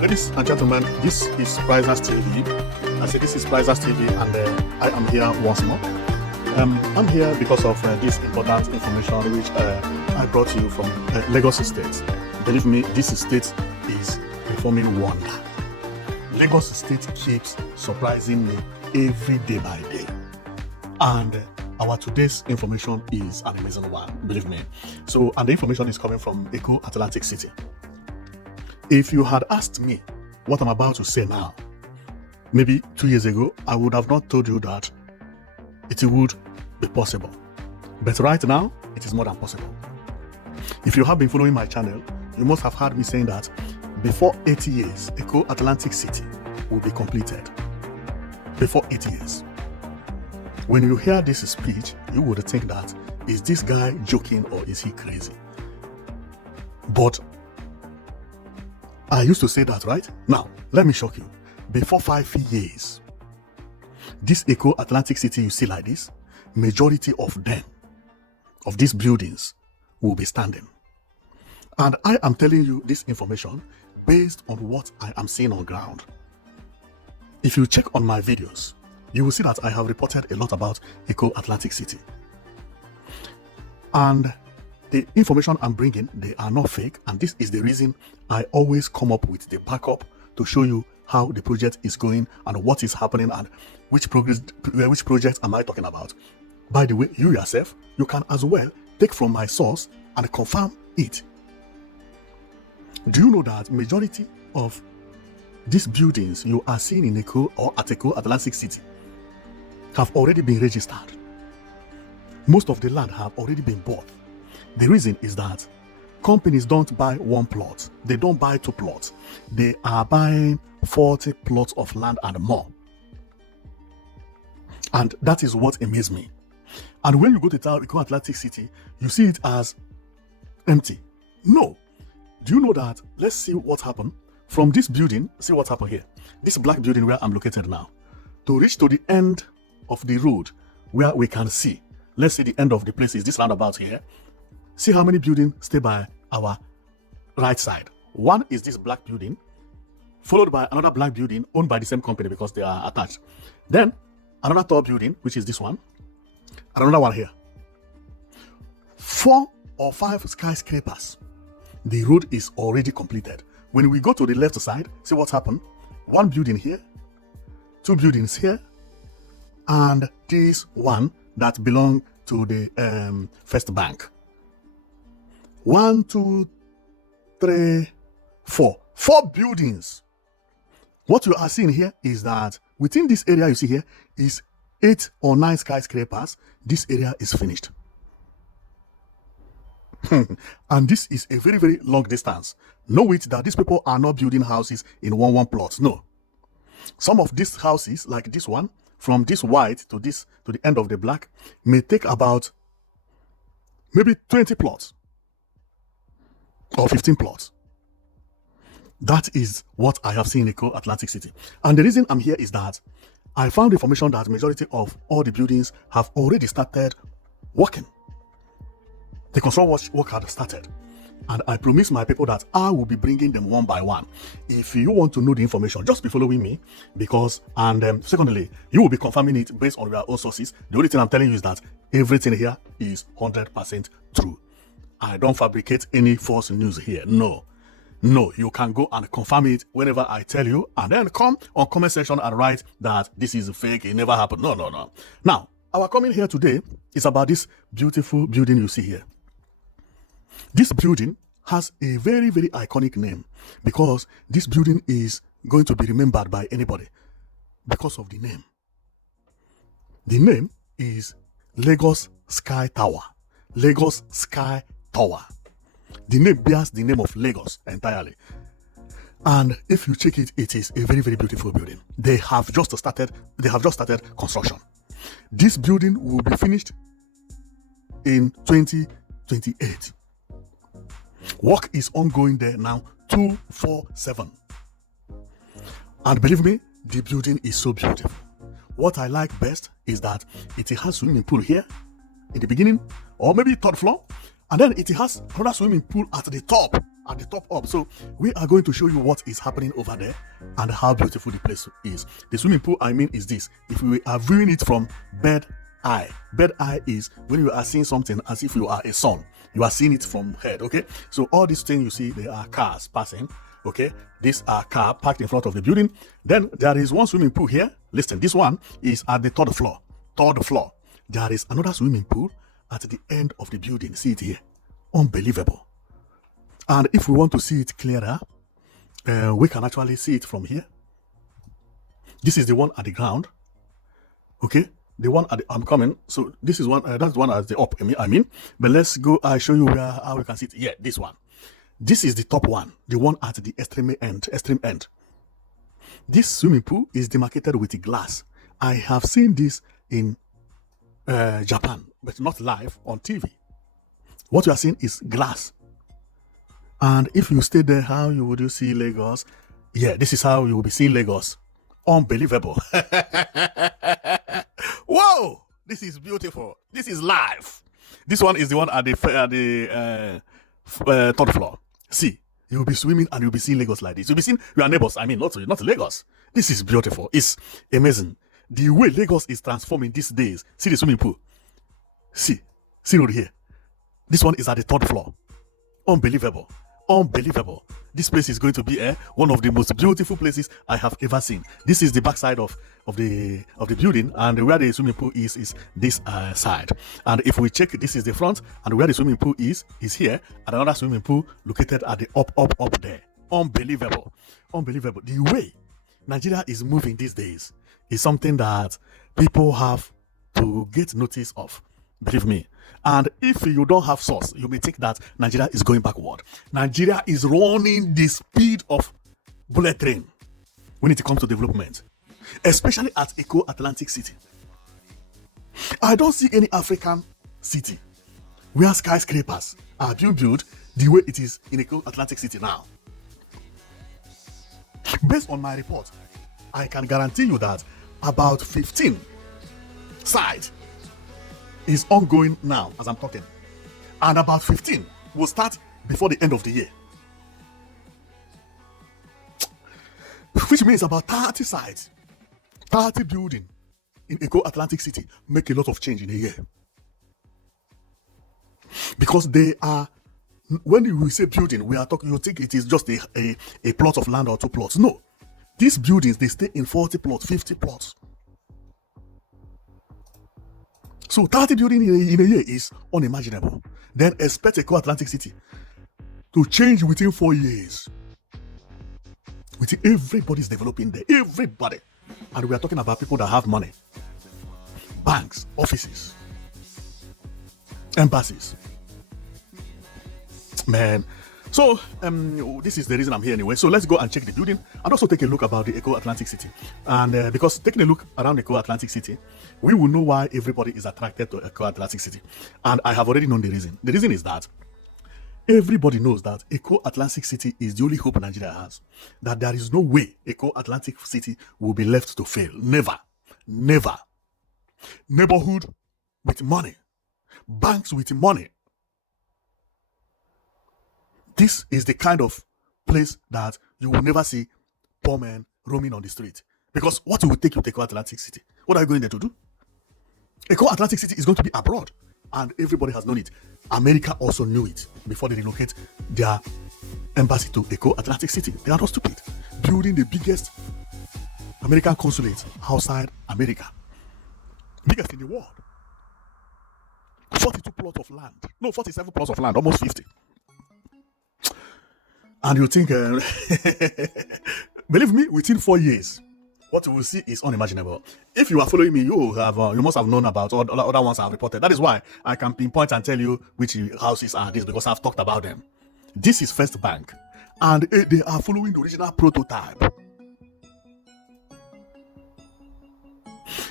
Ladies and gentlemen, this is Prizers TV. I say this is Prizers TV, and I am here once more. I'm here because of this important information which I brought to you from Lagos State. Believe me, this state is performing wonder. Lagos State keeps surprising me every day by day. And our today's information is an amazing one, believe me. So, and the information is coming from Eko Atlantic City. If you had asked me what I'm about to say now, maybe 2 years ago, I would have not told you that it would be possible. But right now, it is more than possible. If you have been following my channel, you must have heard me saying that before 80 years, Eko Atlantic City will be completed. Before 80 years. When you hear this speech, you would think that, is this guy joking or is he crazy? But I used to say that, right? Now, let me shock you. Before 5 years, this Eko Atlantic City you see like this, majority of them, of these buildings, will be standing. And I am telling you this information based on what I am seeing on ground. If you check on my videos, you will see that I have reported a lot about Eko Atlantic City. And the information I'm bringing, they are not fake, and this is the reason I always come up with the backup to show you how the project is going and what is happening and which project am I talking about. By the way, you yourself, you can as well take from my source and confirm it. Do you know that majority of these buildings you are seeing in Eko or at Eko Atlantic City have already been registered? Most of the land have already been bought. The reason is that companies don't buy one plot. They don't buy 2 plots. They are buying 40 plots of land and more. And that is what amazes me. And when you go to Eko Atlantic City, you see it as empty. No. Do you know that? Let's see what happened. From this building, see what happened here. This black building where I'm located now. To reach to the end of the road where we can see, let's say the end of the place is this roundabout here. See how many buildings stay by our right side. One is this black building, followed by another black building owned by the same company because they are attached. Then another tall building, which is this one, and another one here. 4 or 5 skyscrapers. The road is already completed. When we go to the left side, see what happened. 1 building here, 2 buildings here, and this one that belongs to the First Bank. 1, 2, 3, 4. 4 buildings. What you are seeing here is that within this area you see here is 8 or 9 skyscrapers. This area is finished. And this is a very, very long distance. Know it that these people are not building houses in one plots. No. Some of these houses, like this one, from this white to the end of the black, may take about maybe 20 plots or 15 plots. That is what I have seen in Eko Atlantic City. And the reason I'm here is that I found information that majority of all the buildings have already started working. The construction work had started. And I promise my people that I will be bringing them one by one. If you want to know the information, just be following me. Because, and secondly, you will be confirming it based on your own sources. The only thing I'm telling you is that everything here is 100% true. I don't fabricate any false news here. No. No, you can go and confirm it whenever I tell you. And then come on comment section and write that this is fake, it never happened. No, no, no. Now, our coming here today is about this beautiful building you see here. This building has a very, very iconic name because this building is going to be remembered by anybody because of the name. The name is Lagos Sky Tower. Lagos Sky Tower. The name bears the name of Lagos entirely. And if you check it, it is a very, very beautiful building. They have just started construction. This building will be finished in 2028. Work is ongoing there now 247. And believe me, the building is so beautiful. What I like best is that it has swimming pool here in the beginning, or maybe 3rd floor, and then it has another swimming pool at the top. at the top up. So we are going to show you what is happening over there and how beautiful the place is. The swimming pool, I mean, is this. If we are viewing it from bird eye is when you are seeing something as if you are a sun. You are seeing it from head, okay? So all these things you see, they are cars passing, okay? These are cars parked in front of the building. Then there is one swimming pool here. Listen, this one is at the third floor. Third floor. There is another swimming pool at the end of the building. See it here. Unbelievable. And if we want to see it clearer, we can actually see it from here. This is the one at the ground, okay? The one at the, I'm coming. So this is one. That's the one at the up. I mean, but let's go. I show you how you can see it. Yeah, this one. This is the top one. The one at the extreme end. Extreme end. This swimming pool is demarcated with glass. I have seen this in Japan, but not live on TV. What you are seeing is glass. And if you stay there, how you would you see Lagos? Yeah, this is how you will be seeing Lagos. Unbelievable. Whoa, this is beautiful. This is live. This one is the one at the third floor. See, you'll be swimming and you'll be seeing Lagos like this. You'll be seeing your neighbors. I mean, not Lagos. This is beautiful. It's amazing. The way Lagos is transforming these days. See the swimming pool. See over here. This one is at the third floor. Unbelievable. Unbelievable. This place is going to be one of the most beautiful places I have ever seen. This is the back side of the building, and where the swimming pool is this side. And if we check, this is the front, and where the swimming pool is here, and another swimming pool located at the up there. Unbelievable. Unbelievable. The way Nigeria is moving these days is something that people have to get notice of. Believe me. And if you don't have source, you may think that Nigeria is going backward. Nigeria is running the speed of bullet train when it comes to development, especially at Eko Atlantic City. I don't see any African city where skyscrapers are being built the way it is in Eko Atlantic City now. Based on my report, I can guarantee you that about 15 sites is ongoing now as I'm talking, and about 15 will start before the end of the year, which means about 30 sites, 30 buildings in Eko Atlantic City make a lot of change in a year, because they are, when we say building, we are talking, you think it is just a plot of land or 2 plots. No, these buildings, they stay in 40 plots, 50 plots. So 30 buildings in a year is unimaginable. Then expect Eko Atlantic City to change within 4 years. Everybody's developing there. Everybody. And we are talking about people that have money. Banks, offices, embassies. Man. So this is the reason I'm here anyway. So let's go and check the building and also take a look about the Eko Atlantic City. And because taking a look around Eko Atlantic City, we will know why everybody is attracted to Eko Atlantic City. And I have already known the reason. The reason is that everybody knows that Eko Atlantic City is the only hope Nigeria has. That there is no way Eko Atlantic City will be left to fail. Never. Never. Neighborhood with money. Banks with money. This is the kind of place that you will never see poor men roaming on the street. Because what will take you to Eko Atlantic City? What are you going there to do? Eko Atlantic City is going to be abroad. And everybody has known it. America also knew it before they relocate their embassy to Eko Atlantic City. They are not stupid. Building the biggest American consulate outside America. Biggest in the world. 42 plots of land. No, 47 plots of land. Almost 50. And you think, believe me, within 4 years, what you will see is unimaginable. If you are following me, you must have known about all the other ones I have reported. That is why I can pinpoint and tell you which houses are this, because I've talked about them. This is First Bank, and they are following the original prototype.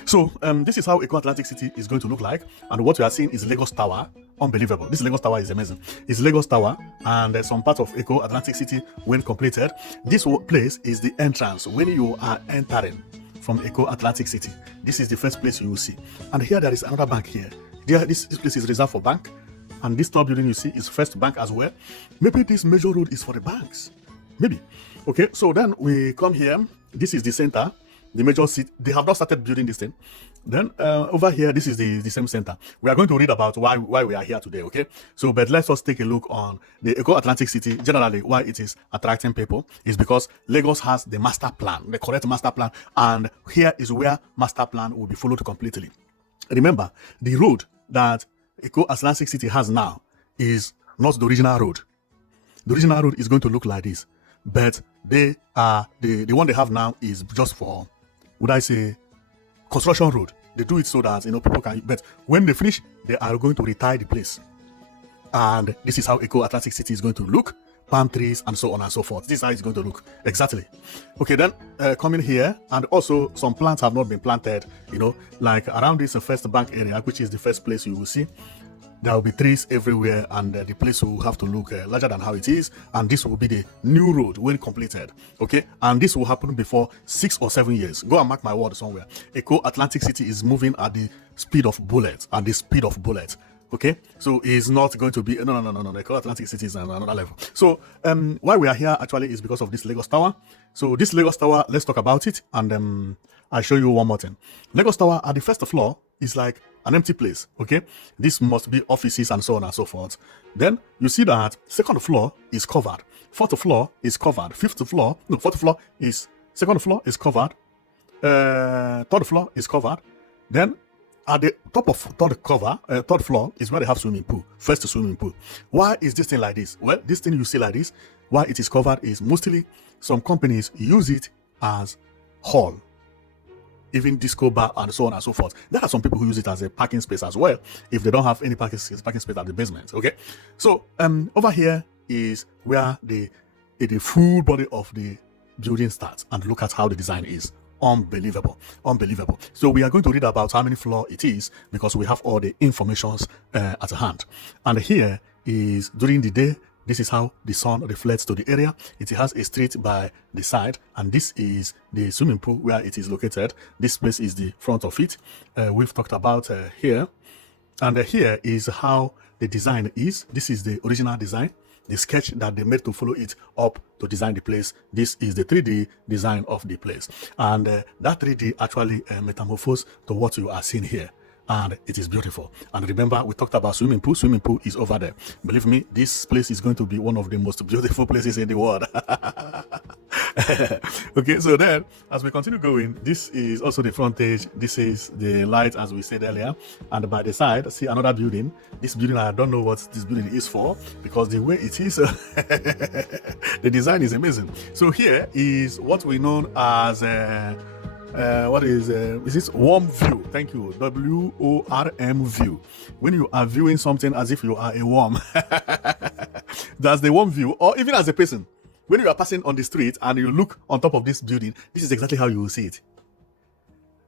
So this is how Eko Atlantic City is going to look like, and what you are seeing is Lagos Tower. Unbelievable. This Lagos Tower is amazing. It's Lagos Tower, and there's some part of Eko Atlantic City when completed. This place is the entrance when you are entering from Eko Atlantic City. This is the first place you will see. And here there is another bank here. This place is reserved for bank, And this tall building you see is First Bank as well. Maybe this major road is for the banks. Maybe. Okay, so then we come here. This is the center, the major city. They have not started building this thing. Then over here, this is the same center. We are going to read about why we are here today, okay? So, but let's just take a look on the Eko Atlantic City. Generally, why it is attracting people is because Lagos has the master plan, the correct master plan, and here is where master plan will be followed completely. Remember, the road that Eko Atlantic City has now is not the original road. The original road is going to look like this, but they are the one they have now is just for, would I say, construction road. They do it so that people can, but when they finish, they are going to retire the place. And this is how Eko Atlantic City is going to look. Palm trees and so on and so forth. This is how it's going to look exactly. Okay, then coming here, and also some plants have not been planted, like around this First Bank area, which is the first place you will see. There will be trees everywhere, and the place will have to look larger than how it is. And this will be the new road when completed. Okay, and this will happen before 6 or 7 years. Go and mark my word somewhere. Eko Atlantic City is moving at the speed of bullets. Okay, so it's not going to be no. Eko Atlantic City is another level. So why we are here actually is because of this Lagos Tower. So this Lagos Tower, let's talk about it, and I'll show you one more thing. Lagos Tower at the first floor is like an empty place. Okay, this must be offices and so on and so forth. Then you see that second floor is covered, fourth floor is covered, fourth floor is second floor is covered, third floor is covered. Then at the top of third floor is where they have swimming pool, first swimming pool. Why is this thing like this? Well, this thing you see like this, why it is covered is mostly some companies use it as hall, even disco bar and so on and so forth. There are some people who use it as a parking space as well, if they don't have any parking space at the basement. Okay, so over here is where the full body of the building starts, and look at how the design is. Unbelievable. So we are going to read about how many floors it is, because we have all the informations at hand. And here is during the day. This is how the sun reflects to the area. It has a street by the side, and this is the swimming pool where it is located. This place is the front of it. We've talked about here, and here is how the design is. This is the original design, the sketch that they made to follow it up to design the place. This is the 3D design of the place, and that 3D actually metamorphosed to what you are seeing here, and it is beautiful. And remember, we talked about swimming pool. Swimming pool is over there. Believe me, this place is going to be one of the most beautiful places in the world. Okay, so then as we continue going, this is also the frontage. This is the light, as we said earlier, and by the side, see another building. This building, I don't know what this building is for, because the way it is, the design is amazing. So here is what we know as what is this? Warm view. Thank you. WORM view. When you are viewing something as if you are a worm, that's the warm view. Or even as a person, when you are passing on the street and you look on top of this building, this is exactly how you will see it.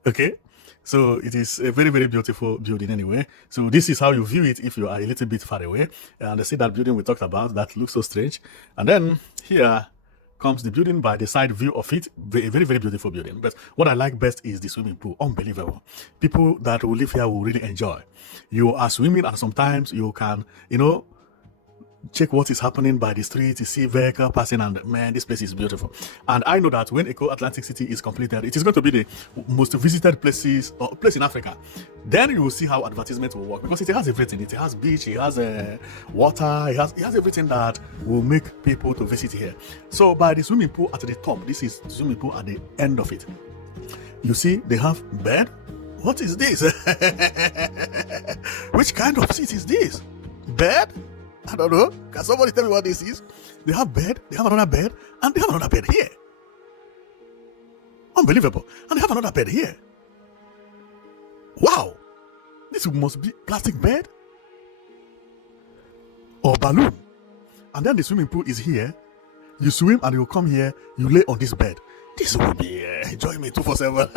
Okay, so it is a very, very beautiful building anyway. So this is how you view it if you are a little bit far away. And see that building we talked about that looks so strange. And then here comes the building by the side view of it. Very, very, very beautiful building. But what I like best is the swimming pool. Unbelievable. People that will live here will really enjoy. You are swimming, and sometimes you can, check what is happening by the street, you see vehicle passing, and man, this place is beautiful. And I know that when Eko Atlantic City is completed, it is going to be the most visited place in Africa. Then you will see how advertisement will work, because it has everything. It has beach, it has water, it has everything that will make people to visit here. So by the swimming pool at the top, this is the swimming pool at the end of it. You see they have bed. What is this? Which kind of seat is this? Bed? I don't know. Can somebody tell me what this is? They have bed, they have another bed, and they have another bed here. Unbelievable. And they have another bed here. Wow. This must be plastic bed or balloon. And then the swimming pool is here. You swim and you come here, you lay on this bed. This will be enjoyment 247.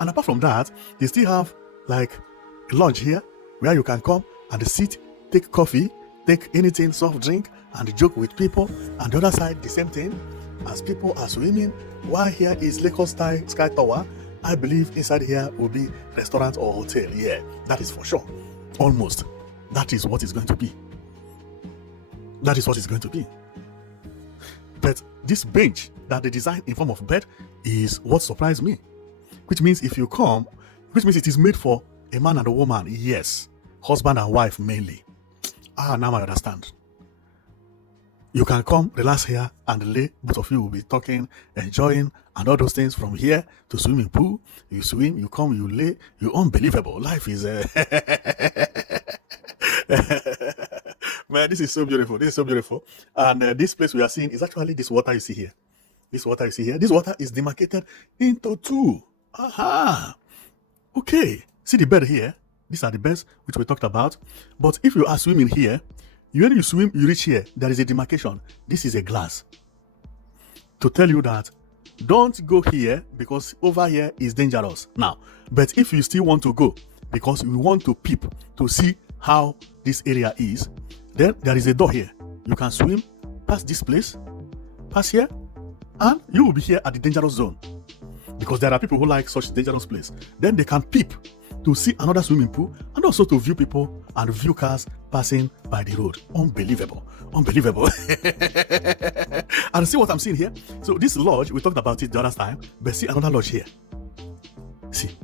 And apart from that, they still have like a lounge here where you can come and sit, take coffee, take anything, soft drink, and joke with people. And the other side, the same thing, as people are swimming. While here is Lagos Sky Tower, I believe inside here will be restaurant or hotel. Yeah, that is for sure. Almost. That is what it's going to be. That is what it's going to be. But this bench that they designed in form of bed is what surprised me. Which means if you come, which means it is made for a man and a woman. Yes. Husband and wife mainly. Now I understand. You can come, relax here, and lay. Both of you will be talking, enjoying, and all those things from here to swimming pool. You swim, you come, you lay. You're unbelievable. Life is... Man, this is so beautiful. This is so beautiful. And this place we are seeing is actually this water you see here. This water you see here. This water is demarcated into two. Aha. Okay. See the bed here? These are the beds which we talked about. But if you are swimming here, when you swim, you reach here, there is a demarcation. This is a glass. To tell you that, don't go here because over here is dangerous. Now, but if you still want to go, because we want to peep to see how this area is, then there is a door here. You can swim past this place, pass here, and you will be here at the dangerous zone. Because there are people who like such dangerous place. Then they can peep to see another swimming pool and also to view people and view cars passing by the road. Unbelievable. Unbelievable. And see what I'm seeing here? So this lodge, we talked about it the other time, but see another lodge here. See.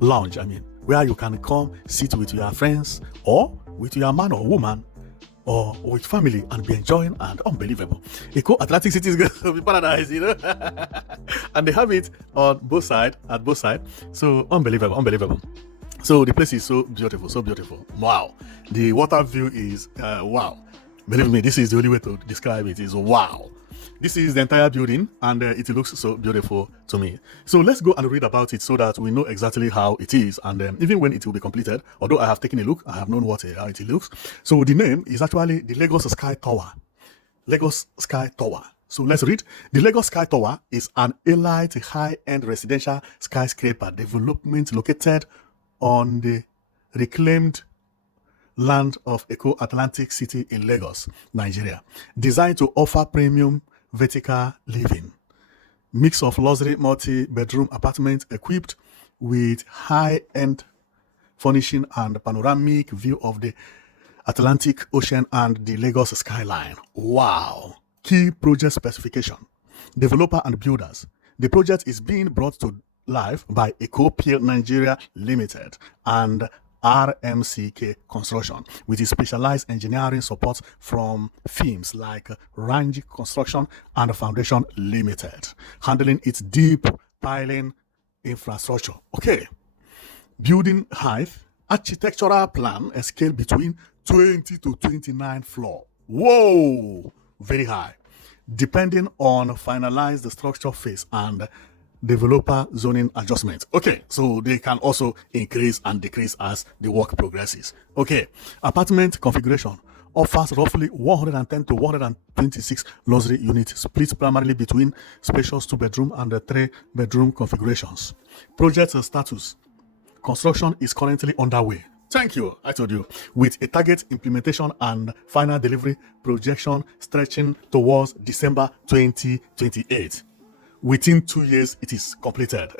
Lounge, I mean, where you can come sit with your friends or with your man or woman or with family and be enjoying, and unbelievable. Eco Atlantic City is going to be paradise, you know. And they have it on both sides, at both sides. So unbelievable, unbelievable. So the place is so beautiful, so beautiful. Wow. The water view is wow. Believe me, this is the only way to describe it, is wow. This is the entire building, and it looks so beautiful to me. So let's go and read about it so that we know exactly how it is, and even when it will be completed, although I have taken a look, I have known how it looks. So the name is actually the Lagos Sky Tower. Lagos Sky Tower. So let's read. The Lagos Sky Tower is an elite high-end residential skyscraper development located on the reclaimed land of Eco Atlantic City in Lagos, Nigeria, designed to offer premium vertical living. Mix of luxury multi-bedroom apartments equipped with high-end furnishing and panoramic view of the Atlantic Ocean and the Lagos skyline. Wow. Key project specification. Developer and builders. The project is being brought to life by Ecopeer Nigeria Limited and RMCK Construction, with its specialized engineering support from firms like Range Construction and Foundation Limited, handling its deep piling infrastructure. Okay. Building height, architectural plan, a scale between 20 to 29 floor. Whoa! Very high. Depending on finalized structure phase and developer zoning adjustment. Okay, so they can also increase and decrease as the work progresses. Okay, apartment configuration offers roughly 110 to 126 luxury units split primarily between spacious 2-bedroom and 3-bedroom configurations. Project status. Construction is currently underway. Thank you, I told you. With a target implementation and final delivery projection stretching towards December 2028. Within 2 years, it is completed.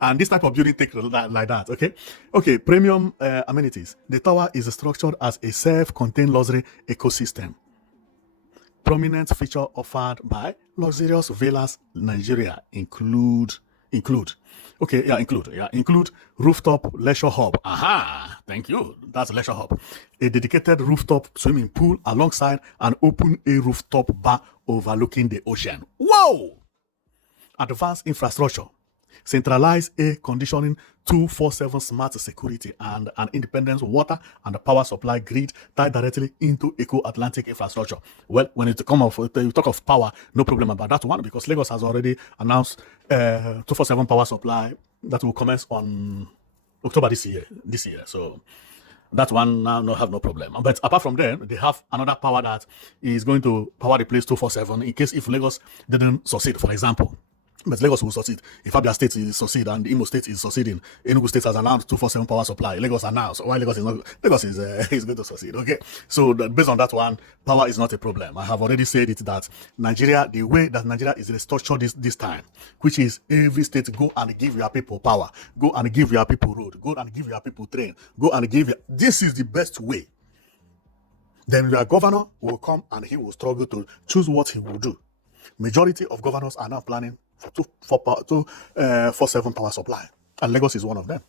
And this type of building takes like that, okay? Okay, premium amenities. The tower is structured as a self-contained luxury ecosystem. Prominent feature offered by luxurious villas Nigeria include rooftop leisure hub. Aha, thank you. That's leisure hub. A dedicated rooftop swimming pool alongside an open air rooftop bar overlooking the ocean. Whoa! Advanced infrastructure. Centralized air conditioning, 24/7 smart security, and an independent water and power supply grid tied directly into Eco Atlantic infrastructure. Well, when you talk of power, no problem about that one, because Lagos has already announced 24/7 power supply that will commence on October this year. So that one now have no problem. But apart from them, they have another power that is going to power the place 24/7 in case if Lagos didn't succeed, for example. But Lagos will succeed. If Abia State is succeed and Imo State is succeeding, Enugu State has announced 247 power supply. Lagos announced. Why Lagos is not? Lagos is going to succeed. Okay. So based on that one, power is not a problem. I have already said it that Nigeria, the way that Nigeria is restructured this time, which is every state go and give your people power, go and give your people road, go and give your people train, go and give. This is the best way. Then your governor will come and he will struggle to choose what he will do. Majority of governors are now planning for 247 power supply, and Lagos is one of them.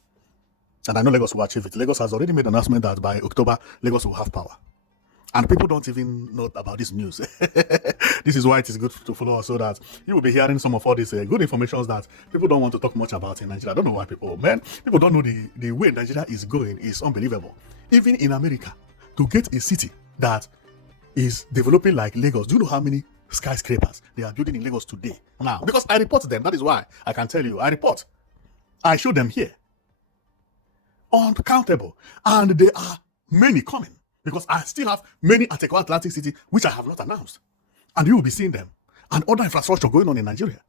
And I know Lagos will achieve it. Lagos has already made an announcement that by October, Lagos will have power. And people don't even know about this news. This is why it is good to follow us, so that you will be hearing some of all these good information that people don't want to talk much about in Nigeria. I don't know why people don't know the way Nigeria is going is unbelievable. Even in America, to get a city that is developing like Lagos, do you know how many skyscrapers they are building in Lagos today? Now, because I report them, that is why I can tell you. I report. I show them here. Uncountable. And there are many coming, because I still have many at Eko Atlantic City which I have not announced. And you will be seeing them. And other infrastructure going on in Nigeria.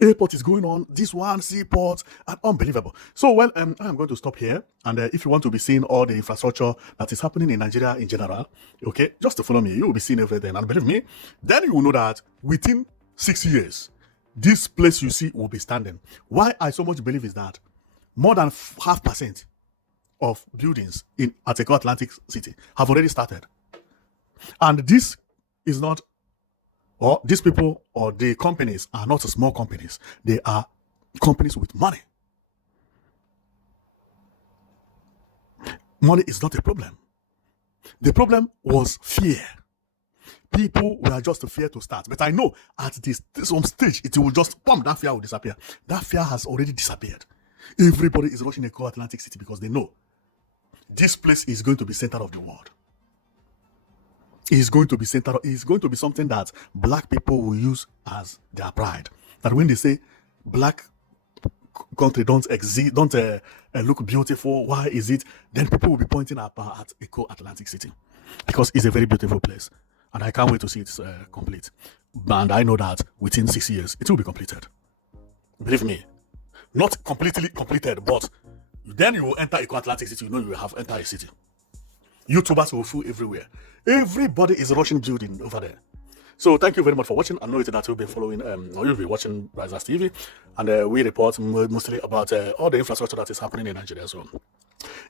Airport is going on, this one, seaport, and unbelievable. So, well, I'm going to stop here. And if you want to be seeing all the infrastructure that is happening in Nigeria in general, okay, just to follow me, you will be seeing everything. And believe me, then you will know that within 6 years, this place you see will be standing. Why I so much believe is that more than 0.5% of buildings at Eko Atlantic City have already started. And this is not, or these people or the companies are not small companies. They are companies with money. Money is not a problem. The problem was fear. People were just fear to start. But I know at some stage, it will just, that fear will disappear. That fear has already disappeared. Everybody is rushing Eko Atlantic City because they know this place is going to be center of the world. It's going to be it's going to be something that black people will use as their pride. That when they say black country don't exist, don't look beautiful, why is it? Then people will be pointing at Eko Atlantic City, because it's a very beautiful place. And I can't wait to see it complete. And I know that within 6 years, it will be completed. Believe me, not completely completed, but then you will enter Eko Atlantic City, you know you will have entered a city. YouTubers will fool everywhere. Everybody is rushing building over there. So thank you very much for watching. I know that you'll be following, or you'll be watching Risers TV, and we report mostly about all the infrastructure that is happening in Nigeria. So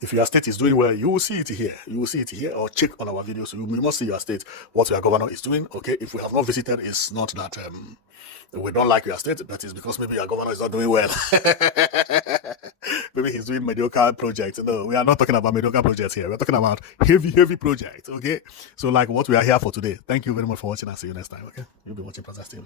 if your state is doing well, you will see it here. You will see it here, or check on our videos. So you must see your state, what your governor is doing. Okay, if we have not visited, it's not that we don't like your state, but it's because maybe your governor is not doing well. Maybe he's doing mediocre projects. No, we are not talking about mediocre projects here. We're talking about heavy projects. Okay, so like what we are here for today. Thank you very much for watching, and see you next time. Okay, you'll be watching Risers TV.